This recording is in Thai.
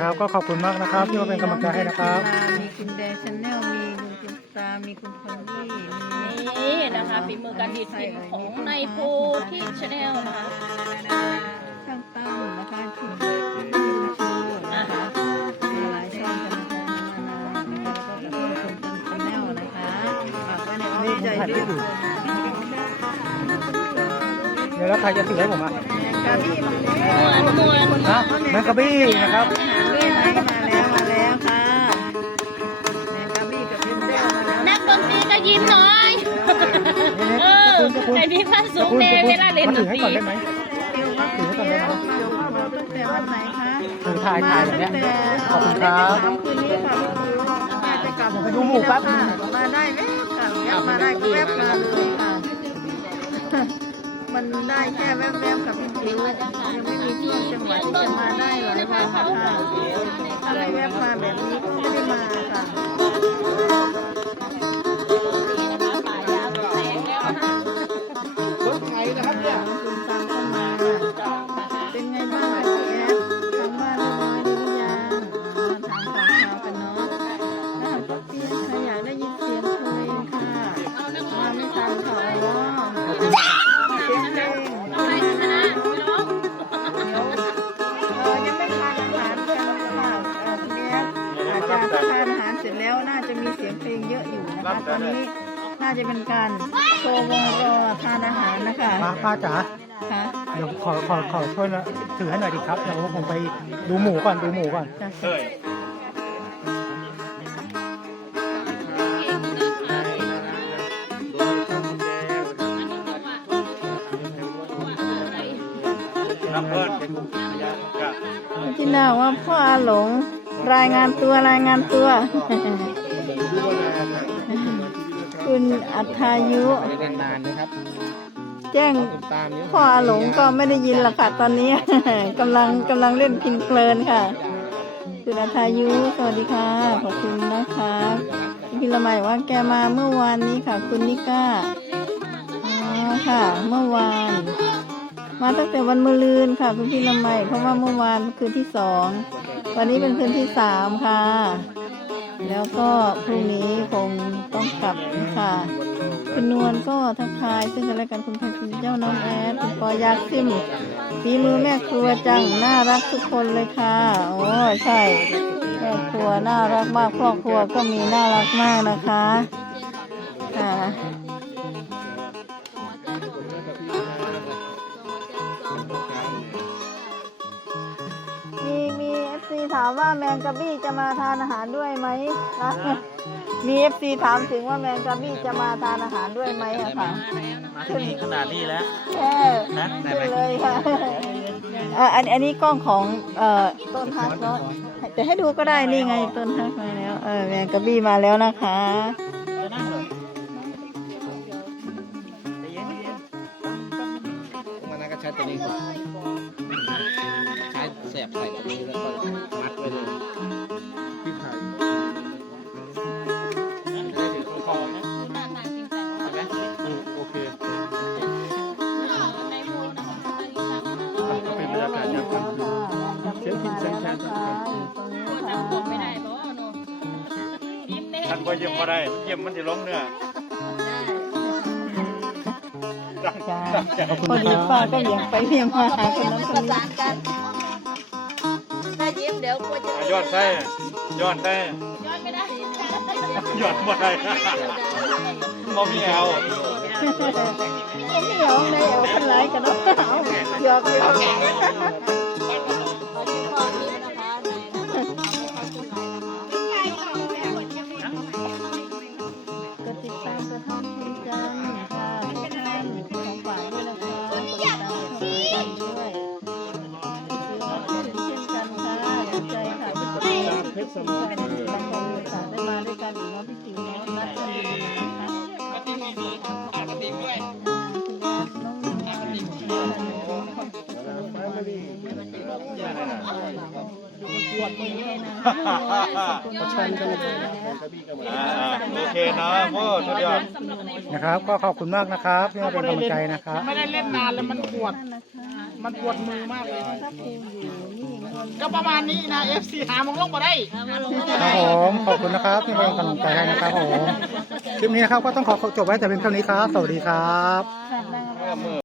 ครับ ก็ขอบคุณมากนะครับ ที่มาเป็นกำลังใจให้นะครับ มีคุณแดงชาแนลมีคุณตา มีคุณพอลลี่มีนี่นะคะฝีมือการดีดพิมพ์ของนายภูที่ชาแนลนะคะช่างตั้มนะคะคุณคุณชูนะคะมีหลายช่องกันนะคะมานานนะคะแล้วก็คุณชาแนลนะคะฝากไว้ในอ้อมใจด้วยทุกคนเดี๋ยวแล้วใครจะถือให้ผมอะกาบี้มาแล้วมวนมวนฮะแมงกะบี้นะครับด้วยไห มาแล้วมาแล้วค่ะแมงกาบี้กับเป็นแก้มาแล้วนักดนตรีก็ยิ้มหน่อย เออแต่มีควาสุขในเวลาเล่นดถือนให้ตก่อนรีได้ไหมเดี๋ยวว่าถือให้ก่อนได้ไหมเดี๋ยวว่าเราตั้งแต่วันไหนคะถือถ่ายถ่ายอย่างเงี้ยขอบคุณครับสามคืนนี้ค่ะแม่จะกลับไปดูหมู่แป๊บค่ะมาได้แวบค่ะแวบมาได้แวบมาเลยค่ะมันได้แค่แวบๆกับพี่จิ๋วยังไม่มีช่วงจังหวะ แวบมาแบบนี้ก็ไม่ได้มาค่ะ นะคะตอนนี้น่าจะเป็นการโชว์วงรอทานอาหารนะคะป้าป้าจ๋าค่ะเดี๋ยวขอขอขอช่วยนะถือให้หน่อยดิครับเดี๋ยวผมไปดูหมูก่อนดูหมูก่อนจ้ะครับเพื่อนก็คุณจินดาว่าพ่ออาหลงรายงานตัวรายงานตัว คุณอัธายุนานๆนะครับแจ้งตามนี้พ่ออาหลงก็ไม่ได้ยินละค่ะตอนนี้ กำลังกำลังเล่นพินเพลินค่ะ คุณอัธายุสวัสดีค่ะ ขอบคุณนะคะพี่ละไมว่าแกมาเมื่อวานนี้ค่ะ คุณนิก้าอ๋อค่ะ เมื่อวาน มาตั้งแต่วันมะรืนค่ะ คุณพี่ละไมเพราะว่าเมื่อวานคืนที่สองวันนี้เป็นคืนที่สามค่ะ แล้วก็พรุ่งนี้คงต้องกลับค่ะ คุณนวลก็ทักทายซึ่งกันและกันคุณพายคุณเจ้าน้องแอดคุณปอยาซิมฝีมือแม่ครัวจังน่ารักทุกคนเลยค่ะโอ้ใช่แม่ครัวน่ารักมากครอบครัวก็มีน่ารักมากนะคะค่ะมีมีเอฟซีถามว่าแมงกะบี้จะมาทานอาหารด้วยไหมนะ มีเอฟซีถามถึงว่าแมงกะบี้จะมาทานอาหารด้วยไหมอะค่ะมาที่นี่ขนาดนี้แล้วแค่ขึ้นเลยค่ะเอ่ออันอันนี้กล้องของเอ่อต้นฮักเนาะแต่ให้ดูก็ได้นี่ไงต้นฮักมาแล้วเออแมงกะบี้มาแล้วนะคะมันก็ใช้ตัวนี้ก่อนใช้แสบใส่ตัวนี้แล้วก็มัดไว้เลย ยงพินเสียงแคนท่านก็เยี่ยมมาได้เยี่ยมมันจะล้มเนื้อจ้าพอดีป้าก็เลี้ยงไปเลี้ยงมาหาคนนั้นคนนี้ถ้ายิ้มเดี๋ยวกลัวจะยอดไส้ยอดไส้ย้อนไม่ได้ยอดมาได้บ่มีแอวไม่เหลียวในเอวคนร้ายกันเนาะเอาหยอกหยอก กระทำคุณจันค่ะทุกท่านของฝากด้วยนะคะกดติดตามกระทำคุณจันด้วยคือมาเช่นกันค่ะดีใจค่ะที่กดติดตามเพชรสมบัติบายคนมีโอกาได้มาด้วยกันเนาะพี่จิ๋วเนาะนัดกันดีนะคะคุณแอฟน้องน้อง น้องอ่าโอเคนะโอ้สุดยอด นะครับ ก็ขอบคุณมากนะครับที่มาเป็นกำลังใจนะครับไม่ได้เล่นนานแล้วมันปวด มันปวดมือมากเลย ก็ประมาณนี้นะ FC หามองลงมาได้ ครับผมขอบคุณนะครับที่มาเป็นกำลังใจให้นะครับผมคลิปนี้นะครับก็ต้องขอจบไว้แต่เป็นเท่านี้ครับ สวัสดีครับมือ